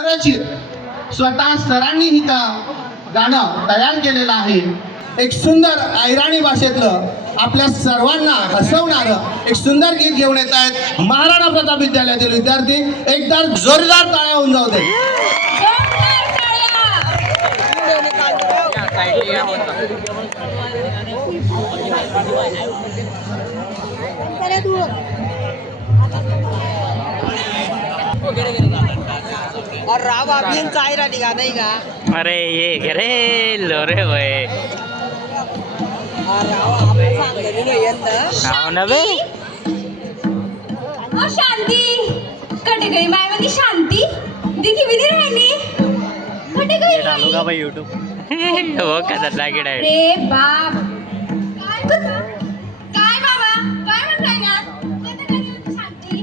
स्वरचित स्वतः सरांनी ही गाणं तयार केलेलं आहे। एक सुंदर ऐराणी भाषेतलं आपल्या सर्वांना हसवणारं एक सुंदर गीत घेऊन येत आहेत महाराणा प्रताप विद्यालयातील विद्यार्थी। एकदा जोरदार टाळ्या होऊन जाऊ दे। और राव आपली चायरा निघा नाही का? अरे ये करे लो रे भाई राव आपण सांगतो ना यंदा हाव ना बे ओ शांती कटे गई मायवानी शांती दिखी विधी राहिली कटे गई डालू का भाई यूट्यूब वो कसं लागेल आहे रे बाप काय बाबा काय म्हणताय ना कटे गई शांती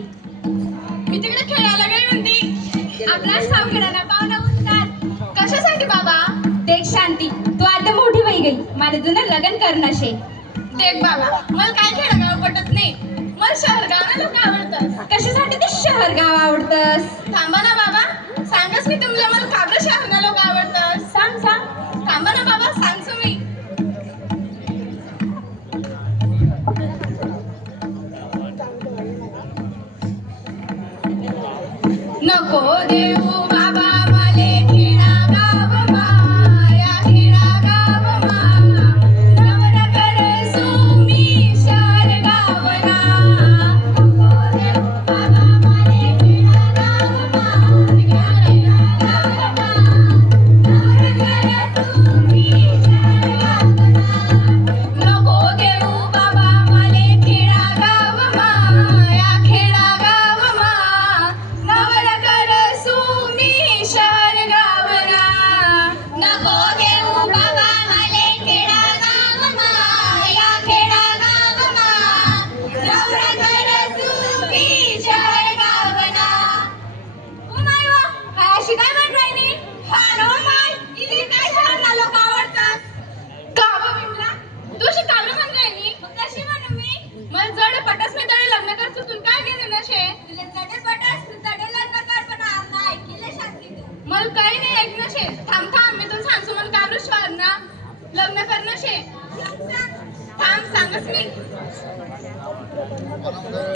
मी तिकडे खेळायला गेली होती आपला साव खेळायला पाहुणा उठतात कशासाठी बाबा देख शांती तू आता मोठी होई गई मला तुला लग्न करणं शे देख बाबा मला काय खेळायला पटत नाही मला शहर गाव लोक आवडतं कशासाठी ते शहर गाव आवडतंस थांबा ना बाबा सांगच मी तुमच्या मला काबर शहर लोक आवडतं सांग सांग थांबा ना बाबा सांगतो मी नको देऊ बाबा मले खेडा गाव माया खेडा गाव मा नवरा कर सुमी शहर गावना नको देऊ बाबा मले खेडा गाव माया खेडा गाव मा नवरा कर सुमी शहर गावना नको देऊ बाबा मले खेडा गाव माया खेडा गाव मा नवरा कर सुमी शहर गावना नको देऊ बाबा मले खेडा गाव माया खेडा गाव मा नवरा कर सुमी शहर गावना ओ माय वा काय अशी काय म्हण राहिली हा नो माय इथे काय शहर लोक आवडतात का बा बिमला तू अशी काबरं म्हण राहिली मग कशी म्हणू मी मला जड पटस मी तडे लग्न कर चुकून काय गेले नशे तुला जडे पटस तू तडे लग्न कर पण आमना ऐकले शांती तू मला काही नाही ऐक नशे थांब थांब मी तुला सांगतो मला काबरं शहर ना लग्न कर नशे थांब सांगस मी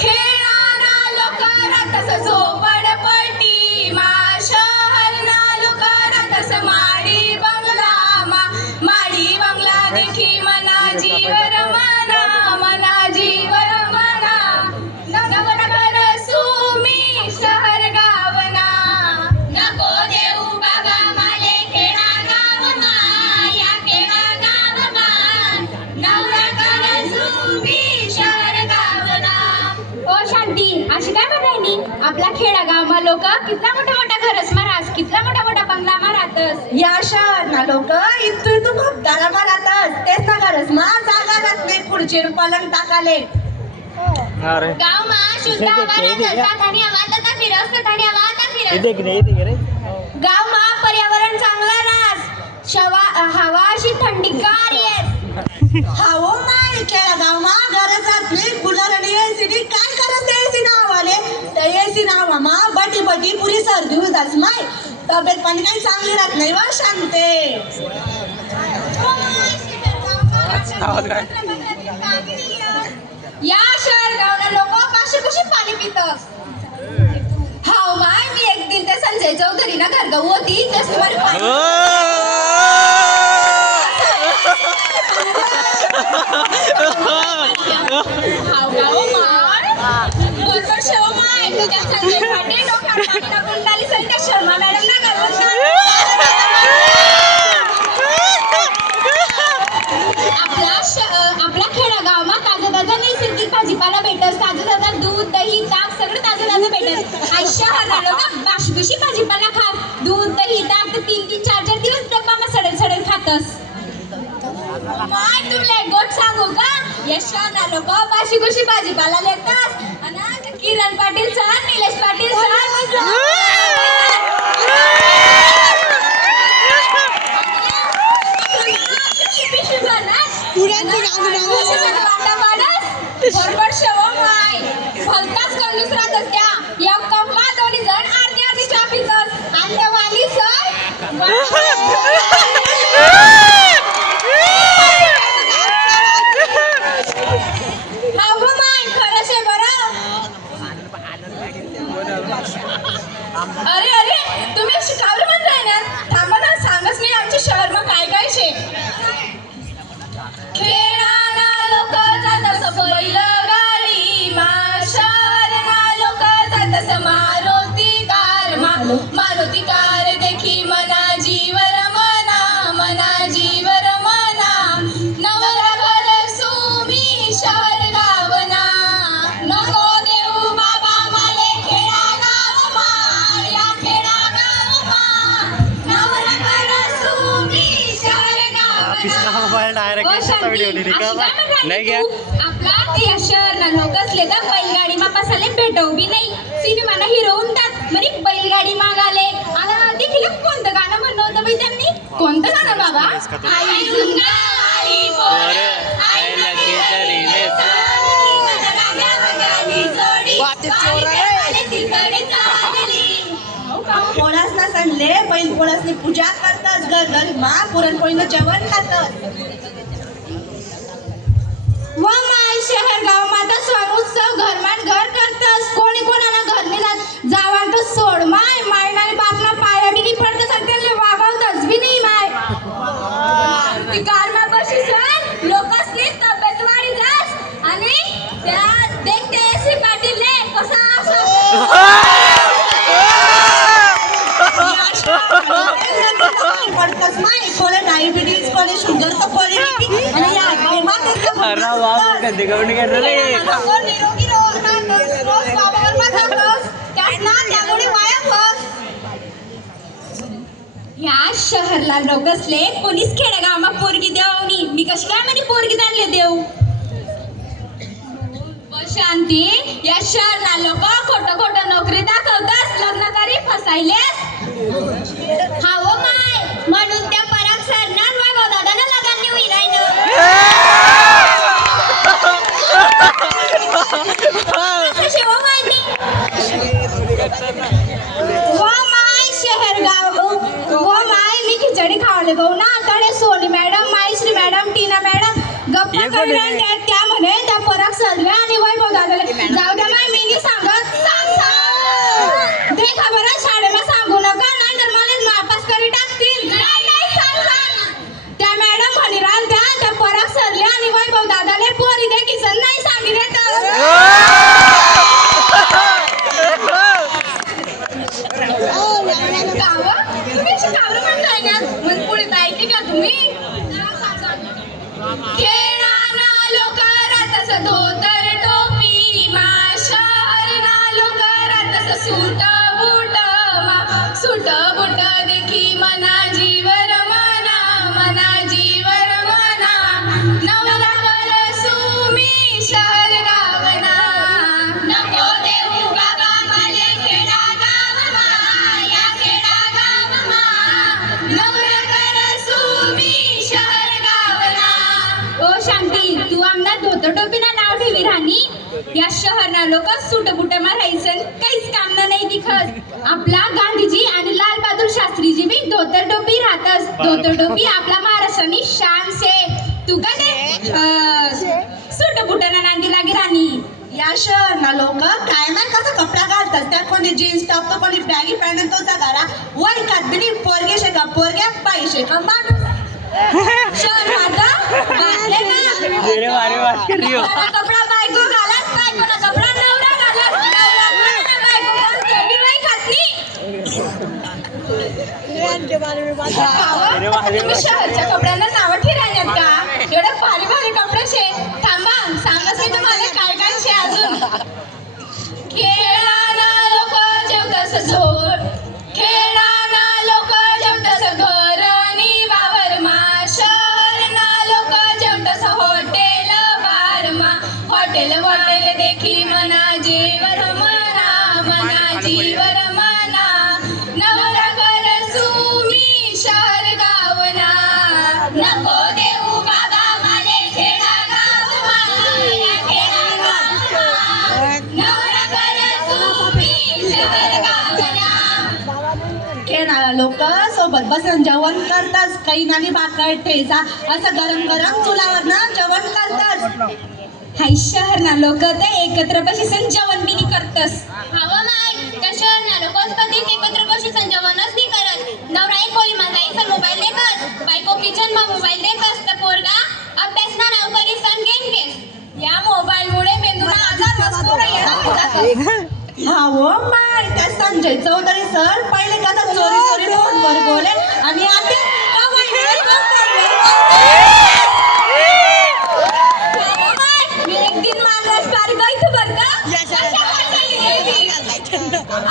खेळाना लोक राहतस झोपडपट्टी मा शहर ना लोक राहतस माडी बंगला मा माडी बंगला देखी मना जीवर मना जीवर मना नवरा कर सुमी शहर गावना नको देऊ बाबा माले खेडा गाव माया खेडा गाव मा नवरा कर सुमी शहर गावना ओ शांती अशी काय म्हणायनी आपला खेडा गाव मा लोक कितना मोठा मोठा घरस मारास कितना मोठा मोठा बंगला मारातस या शहर ना लोक इथून भक्ताला मारतस तेच ना गरज मा जागा राहत नाही पुढचे पलंग टाकाले अरे गाव मा शुद्ध हवा राहतात आणि आवाजात फिरवतात आणि आवाजात फिरवतात इथे की नाही इथे की रे गाव मा पर्यावरण चांगलं रास हवा अशी थंडीगार येस हावो माय खेळा गाव मा गरज राहत नाही कूलर आणि एसी नी काय करत एसी नावाले तर एसी नावा मा बटी बटी पुरी सर्दी होताच माय तब्येत पण काही चांगली राहत नाही वा शांते या शहर गावला लोक काशी कुशी पाणी पितस हाव माय मी एक दिन ते संजय चौधरी ना घरगाव होती तस तुम्हाला पाणी हाव गाव मार बरोबर शेव माय त्या संजय पाटील डोक्यावर पाणी टाकून डाली सरिता शर्मा मॅडम ना घरगाव आपल्या खेडा गावमा ताजा ताजा नैसर्गिक भाजीपाला भेटस ताजा ताजा दूध दही ताक सगळं ताजं ताजं भेटस आई शहरला लोक बाशीबुशी भाजीपाला खात दूध दही ताक तर 3-3 4-4 दिवस डब्बामा सडल सडल खातस माय तुला एक गोष्ट सांगू का या शहरला लोक बाशीबुशी भाजीपाला लेतात आणि किरण पाटील सर निलेश पाटील सर बरोबर शेव माय भलताच कंजूस राहतस त्या या कप्पा दोन्ही जण अर्धी अर्धी चहा पितस आणि अरे अरे तुम्ही शिकावलं म्हणताय ना, थांबा ना, सांगच नाही आमच्या शहरमा काय काय शे. खेळाना लोक जातस बैलगाडी मा, शहरना लोक जातस मारुती कार मा. मारुती कार देखी मना जीवर मना, मना जीवर मना. नवरा घर सुमी शहर गावना, नको देऊ बाबा माले खेडा गाव मा, या खेडा गाव मा. नवरा घर सुमी शहर गावना. डायरेक्ट नाही घ्या. आपला या शहरना लोक असले तर बैलगाडी मा बसाले भेटव बी नाही. सिनेमाना हिरो म्हणतात म्हणे बैलगाडी मागाले. आणि देखील कोणतं गाणं म्हणलं होतं बाई त्यांनी? कोणतं गाणं बाबा? आई सुंगा आई पोर, आई लगे तरीले पोळास ना सणले बैल पोळासनी पूजा करतस, घर घरी मा पुरणपोळीनं जेवण खातस. वा माय शहर गाव माता सण उत्सव घरमान घर करतस. कोणी कोणाला घर नाही जावा तर सोड माय. मायनाने बापना पाया बी नाही पडतस आणि त्याला वागवतच बी नाही माय. ती गारमा बशी सण लोकसनी तब्येत वाढी जास आणि त्या देखते एसी पाटीलले कसा पडतस माय. कोणी डायबिटीज, कोणी शुगर, तर कोणी BP. आणि या कधी कमी करतो रे. निरोगी रोज बाबावर माथा बस. त्यासना त्यामुळे वाया बस. या शहरला लोक असले कोणीच खेडेगावमा पोरगी देवनी. मी कशी काय म्हणे पोरगी आणले देव. व शांती, या शहरला लोक खोटं खोटं नोकरी दाखवतात, लग्न करी फसायलेस. हा हो माय, म्हणून त्या पराग सरना वागव दादाना लगांनी होईल आहे ना. कशी हो माहिती? व माय शहर गाव, व माय मी खिचडी खावले गो ना. कडे सोनी मॅडम, मायश्री मॅडम, टीना मॅडम गप्पा करून त्या म्हणे त्या पराग सरले आणि वैभव दादाला. जाऊ द्या माय, मी नाही सांगत. ते खबर शाळेला सांगू नका, नाही तर मला नापास करी टाकतील. त्या मॅडम म्हणी राल त्या पराग सरले आणि वैभव दादाले पोरी दे किसन नाही सांगितले तुम्ही शिकावलं म्हणताय ना, मग पुढे ऐकली का तुम्ही? खेळाना लोक रातस धोतर टोपी मा, शहरना लोक रातस सूट बूट मा. सूट बूट देखी मना जीवर मना, मना जीवर मना. नवरा घर सुमी शहर गावना, नको देऊ बाबा माले खेडा गाव मा, या खेडा गाव मा. नवरा घर सुमी शहर गावना. ओ शांती, तू आमना धोतर टोपीना नाव ठेवी राणी. या शहरना लोक सूट बुट मारायचं काहीच काम नाही दिखत. आपला गांधीजी आणि लाल बहादूर शास्त्रीजी बी धोतर टोपी राहतस. धोतर टोपी आपला महाराष्ट्रानी शान से. तू का ते सूट बुटना नांदी लागे राणी. या शहरना लोक काय नाही कसा कपडा घालतात. त्या कोणी जीन्स टॉप, तर कोणी बॅगी पॅन्ट तोचा घाला. वय कातबिनी पोरगे शे का पोरग्या, बाई शे का माणूस. शहर माता घातले ना कपडा बायको घालत, बायकोना कपडा नवरा घालत, नवरा बायको घालते, मी नाही खातली. तुम्ही शहरच्या कपड्यांना नावं ठेरायल्यात का? एवढे भारी भारी कपडे शे. थांबा, सांगत नाही तुम्हाला काय काय शे अजून. खेळाना लोक जेवतस झोड, खेळाना लोक जेवतस घर आणि वावर मा. शहरना लोक जेवतस हॉटेल बार मा. हॉटेल हॉटेल देखी मना जेवर मना, मना जीवर मना. नवरा घर सुमी शहर गावना, नको देऊ बाबा माले खेडा गाव मा, या खेडा गाव मा. नवरा घर सुमी शहर गावना. खेळणारा लोक सोबत बसून जेवण करतात. काही नानी भाकर ठेचा असं गरम गरम चुलावर ना जेवण करतात. हाय शहरना लोक ते एकत्र बशीसन जेवण बिनी करतस. हवं माय, त्या शहरना लोक कधी हा हो माय त्या संजय चौधरी सर पहिले कसा चोरी चोरी फोनवर बोले आणि आता मी एक दिन मानवास पार गई थी बर का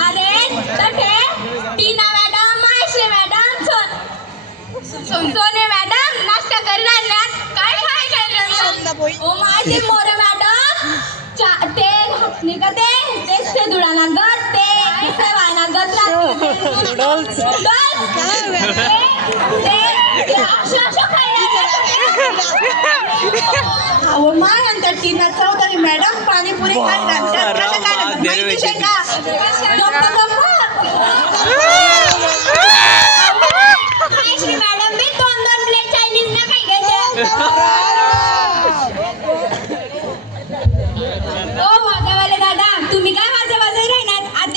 अरे तठे टीना मॅडम माहेश्री मॅडम सोने मॅडम नाश्ता करणार ना काय काय करणार ओ माझे मोरे मॅडम ते हसनी का ते दुडाना गट ते सेवाना गट नूडल्स ते अशा अहो माय आणि त्या टीना चौधरी मॅडम पाणीपुरी खायला माहिती आहे का माहेश्री मॅडम मी 2 प्लेट चायनीज ना काय घ्यायचं ओ वाजावाले दादा तुम्ही काय वाजवाजही राहणार आता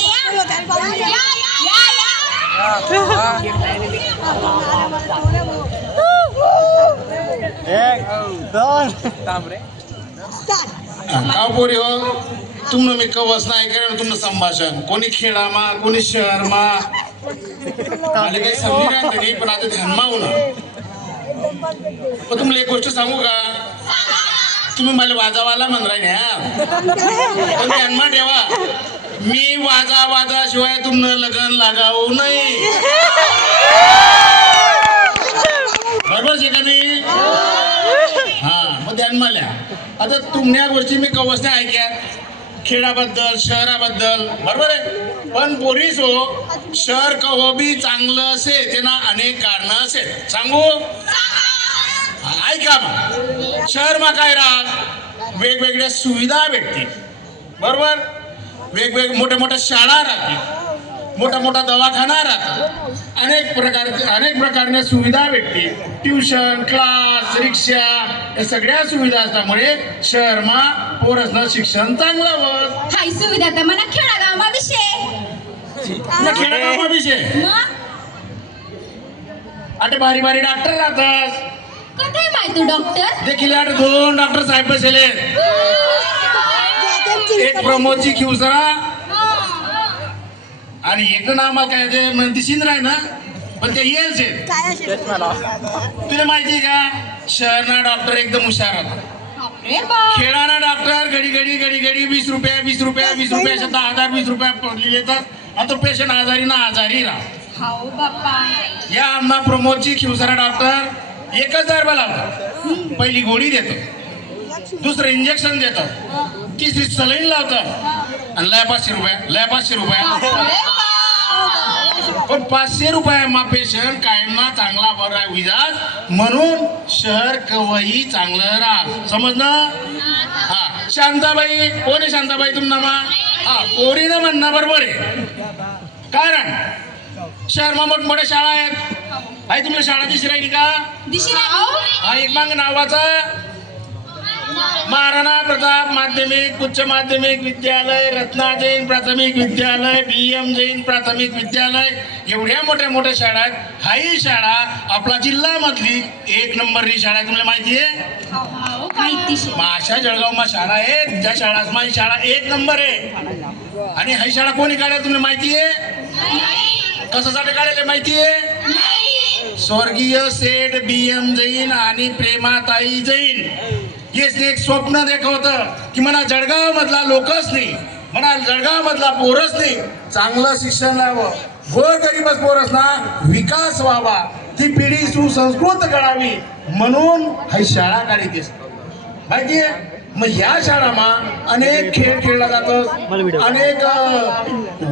का पोरी हो तुमनं मी कवच नाही केलं तुमनं संभाषण कोणी खेळामा कोणी शहरमा मला काही समजी नाही पण आता ध्यानमा होणं पण तुम्हाला एक गोष्ट सांगू का तुम्ही मला वाजावाला म्हणराय ना पण ध्यानमा ठेवा मी वाजा शिवाय तुमनं लग्न लागावू नाही बरोबर आहे का नाही हा मग ध्यानमा लिहा आता तुम्ही गोष्टी मी कवच नाही ऐक्या खेळाबद्दल शहराबद्दल बरोबर आहे पण पोरीस हो शहर कहो बी चांगलं असेल त्यांना अनेक कारण असेल सांगू ऐका मग शहरमा काय राहत वेगवेगळ्या सुविधा भेटते बरोबर वेगवेगळ्या मोठ्या मोठ्या शाळा राहते मोठा मोठा दवाखाना राहतो अनेक प्रकारच्या सुविधा भेटते ट्युशन क्लास रिक्षा या सगळ्या सुविधा असल्यामुळे शहरमा पोरसनं शिक्षण चांगलं होत हाय सुविधा तर मला खेळागावमा विषय खेळागावमा विषय आता भारी भारी डॉक्टर राहतात कधी माहिती डॉक्टर देखील 2 डॉक्टर साहेब बसले एक प्रमोदची खिवसरा आणि एक नाव मला काय ते दिसीन राय ना पण ते येलच तुला माहिती का शहरना डॉक्टर एकदम हुशार होता खेळाना डॉक्टर घडी 20 रुपये 20 रुपये 20 रुपये 10,000 20 रुपये पडलेले येतात आणि तो पेशंट आजारी राहा हाऊ बाप्पा या आम्हा प्रमोदची खिवसरा डॉक्टर 1,000 रुपये लावतो पहिली गोळी देतो दुसरं इंजेक्शन देतो तिसरी सलाईन लावतो आणि लय 500 रुपये पण 500 रुपये मा पेशंट कायमना चांगला बरा विजाज म्हणून शहर कवही चांगलं राहा समजलं हा शांताबाई कोण आहे शांताबाई तुम्हाला हा पोरीनं म्हणणं बरोबर आहे कारण शहरमा मोठमोठ्या शाळा आहेत आई तुम्हाला शाळा दिशी राहिली का हा एक मांग नावाचा महाराणा प्रताप माध्यमिक उच्च माध्यमिक विद्यालय रत्ना जैन प्राथमिक विद्यालय BM जैन प्राथमिक विद्यालय एवढ्या मोठ्या शाळा आहेत हाही शाळा आपला जिल्ह्यामधली 1 नंबरची शाळा आहे तुम्हाला माहिती आहे अशा जळगावमा शाळा आहे त्या शाळा माझी शाळा 1 नंबर आहे आणि हाही शाळा कोणी काढायला तुम्हाला माहिती आहे कशासाठी काढायला माहिती आहे स्वर्गीय सेठ BM जैन आणि प्रेमाताई जैन हेच एक स्वप्न देखवतं की म्हणा जळगाव मधला लोकच नाही म्हणा जळगाव मधला पोरच नाही चांगलं शिक्षण लावावं गोरगरीबच पोरस ना विकास व्हावा ती पिढी सुसंस्कृत करावी म्हणून ही शाळा काढीत माहितीये मग ह्या शाळामा अनेक खेळ खेळला जातं अनेक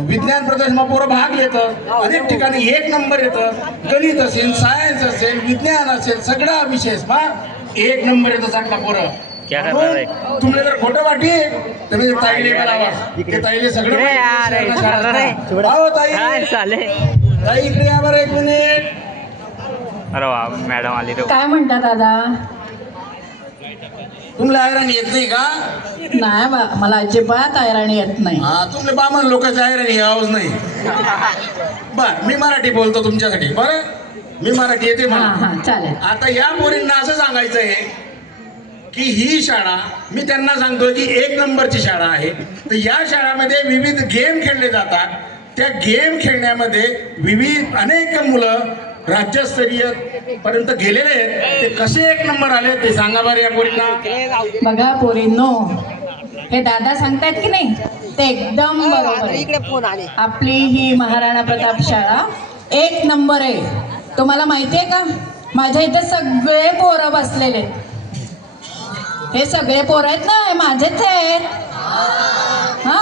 विज्ञान प्रदर्शनमा पोरं भाग घेतात अनेक ठिकाणी 1 नंबर येतं गणित असेल सायन्स असेल विज्ञान असेल सगळा विषय 1 नंबर येतो चांगला पोरं तुम्ही जर खोटं वाटी तर मी ताईले करावा ते ताईले सगळं ताई इकडे या बरं 1 मिनिट अरे वा मॅडम आली रे काय म्हणता दादा तुम्हाला आयरणी येत नाही का नाही बा मला अजिबात ऐराणी येत नाही हा तुम्ही बामण लोकांची आयरणी यावंच नाही बर मी मराठी बोलतो तुमच्यासाठी बरं मी मराठी येते हा मला हा चालेल आता या पोरींना असं सांगायचं आहे की ही शाळा मी त्यांना सांगतो की 1 नंबरची शाळा आहे. तर या शाळेमध्ये विविध गेम खेळले जातात. त्या गेम खेळण्यामध्ये विविध अनेक मुलं राज्यस्तरीय पर्यंत गेलेले आहेत. ते कसे 1 नंबर आले ते सांगा बरं या पोरींना. बघा पोरींनो, हे दादा सांगतायत की नाही ते एकदम बरोबर आहे. आपली ही महाराणा प्रताप शाळा 1 नंबर आहे. तुम्हाला माहिती आहे का, माझ्या इथे सगळे पोरं बसलेले आहेत. हे सगळे पोरं आहेत ना, हे माझेच आहेत. हा,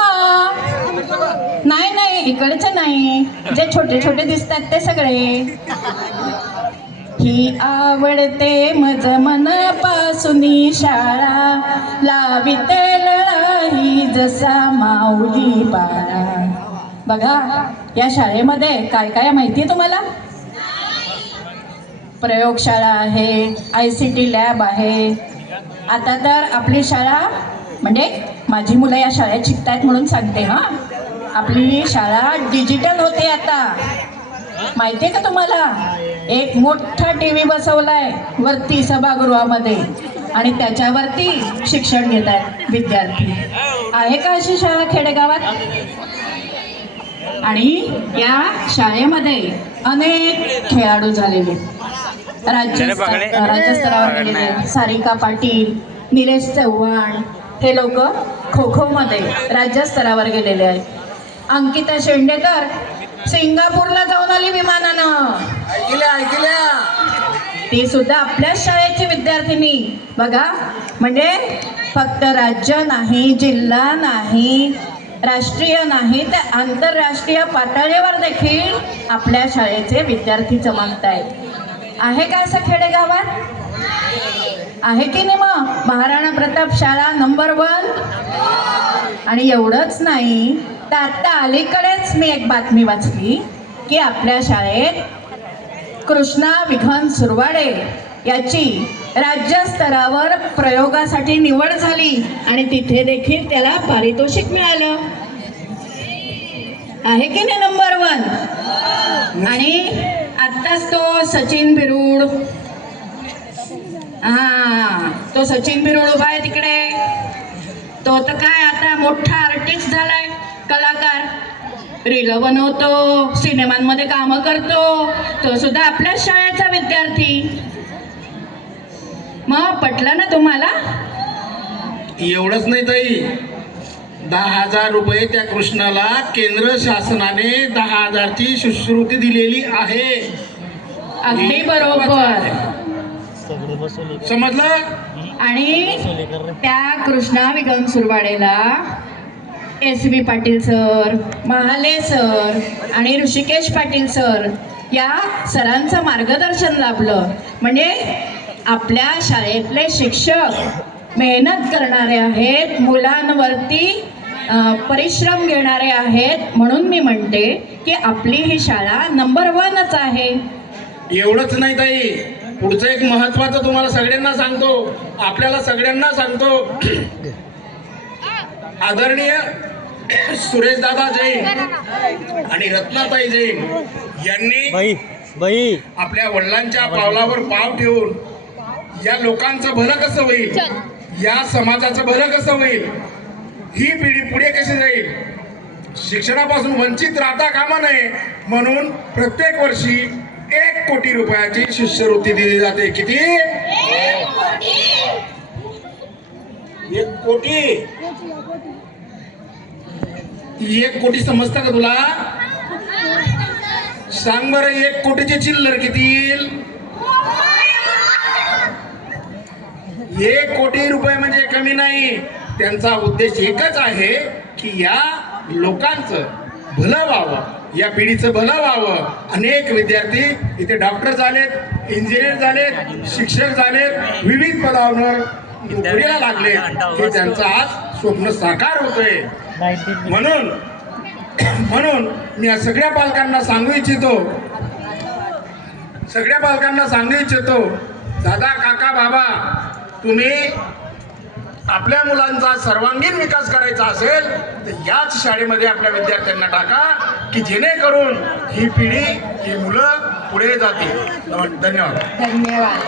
नाही नाही, इकडचे नाही, जे छोटे छोटे दिसतात ते सगळे. ही आवडते मज मनापासून शाळा, लाविते लळाही जसा माऊली बाळा. बघा, या शाळेमध्ये काय काय माहिती आहे तुम्हाला? प्रयोगशाळा आहे, ICT लॅब आहे. आता तर आपली शाळा, म्हणजे माझी मुलं या शाळेत शिकतायत म्हणून सांगते हां, आपली शाळा डिजिटल होते आता. माहिती आहे का तुम्हाला? एक मोठा TV बसवलाय वरती सभागृहामध्ये आणि त्याच्यावरती शिक्षण घेत आहेत विद्यार्थी. आहे का अशी शाळा खेडेगावात? आणि या शाळेमध्ये अनेक खेळाडू झालेले, राज्यस्तरावर गेलेले. सारिका पाटील, निलेश चव्हाण हे लोक खो खोमध्ये राज्यस्तरावर गेलेले आहेत. अंकिता शेंडेकर सिंगापूरला जाऊन आली विमानानं. ऐकल्या ती सुद्धा आपल्याच शाळेची विद्यार्थिनी. बघा, म्हणजे फक्त राज्य नाही, जिल्हा नाही, राष्ट्रीय नाही, तर आंतरराष्ट्रीय पातळीवर देखील आपल्या शाळेचे विद्यार्थी चमकतायत. आहे का असं खेडेगावात? आहे की नाही? मग महाराणा प्रताप शाळा नंबर 1. आणि एवढंच नाही, तर आता अलीकडेच मी एक बातमी वाचली की आपल्या शाळेत कृष्णा विघन सुरवाडे याची राज्यस्तरावर प्रयोगासाठी निवड झाली आणि तिथे देखील त्याला पारितोषिक मिळालं. आहे की नाही नंबर 1? आणि आत्ताच तो सचिन बिरूड, तो सचिन बिरूड उभा आहे तिकडे. तो तर काय आता मोठा आर्टिस्ट झालाय, कलाकार, रील बनवतो, सिनेमांमध्ये कामं करतो. तो सुद्धा आपल्याच शाळेचा विद्यार्थी. मग पटलं ना तुम्हाला? एवढंच नाही ताई, 10,000 रुपये त्या कृष्णाला केंद्र शासनाने 10,000ची शिष्यवृत्ती दिलेली आहे. अगदी बरोबर. समजलं? आणि त्या कृष्णा विगम सुरवाडेला SB Patil sir, Mahale sir आणि ऋषिकेश पाटील सर या सरांचं मार्गदर्शन लाभलं. म्हणजे आपल्या शाळेतले शिक्षक मेहनत करणारे आहेत, मुलांवरती परिश्रम घेणारे आहेत. म्हणून मी म्हणते की आपली ही शाळा नंबर 1च आहे. एवढंच नाही ताई, पुढचं एक महत्वाचं तुम्हाला सगळ्यांना सांगतो, आपल्याला सगळ्यांना सांगतो. आदरणीय सुरेशदादा जैन आणि रत्नाताई जैन यांनी आपल्या वडिलांच्या पावलावर पाव ठेवून या लोकांचं भलं कसं होईल, या समाजाचं भलं कसं होईल, ही पिढी पुढे कशी जाईल, शिक्षणापासून वंचित राहता कामा नये म्हणून प्रत्येक वर्षी 1 कोटी रुपयाची शिष्यवृत्ती दिली जाते. किती? 1 कोटी. 1 कोटी समजतं का तुला? सांग बरं, 1 कोटीचे चिल्लर किती येईल? 1 कोटी रुपये म्हणजे कमी नाही. त्यांचा उद्देश एकच आहे की या लोकांचं भलं व्हावं, या पिढीचं भलं व्हावं. अनेक विद्यार्थी इथे डॉक्टर झालेत, इंजिनियर झालेत, शिक्षक झालेत, विविध पदावर नोकरीला लागले. हे त्यांचं आज स्वप्न साकार होतंय. म्हणून मी या सगळ्या पालकांना सांगू इच्छितो, दादा, काका, बाबा, तुम्ही आपल्या मुलांचा सर्वांगीण विकास करायचा असेल तर याच शाळेमध्ये आपल्या विद्यार्थ्यांना टाका की जेणेकरून ही पिढी, ही मुलं पुढे जातील. धन्यवाद. धन्यवाद.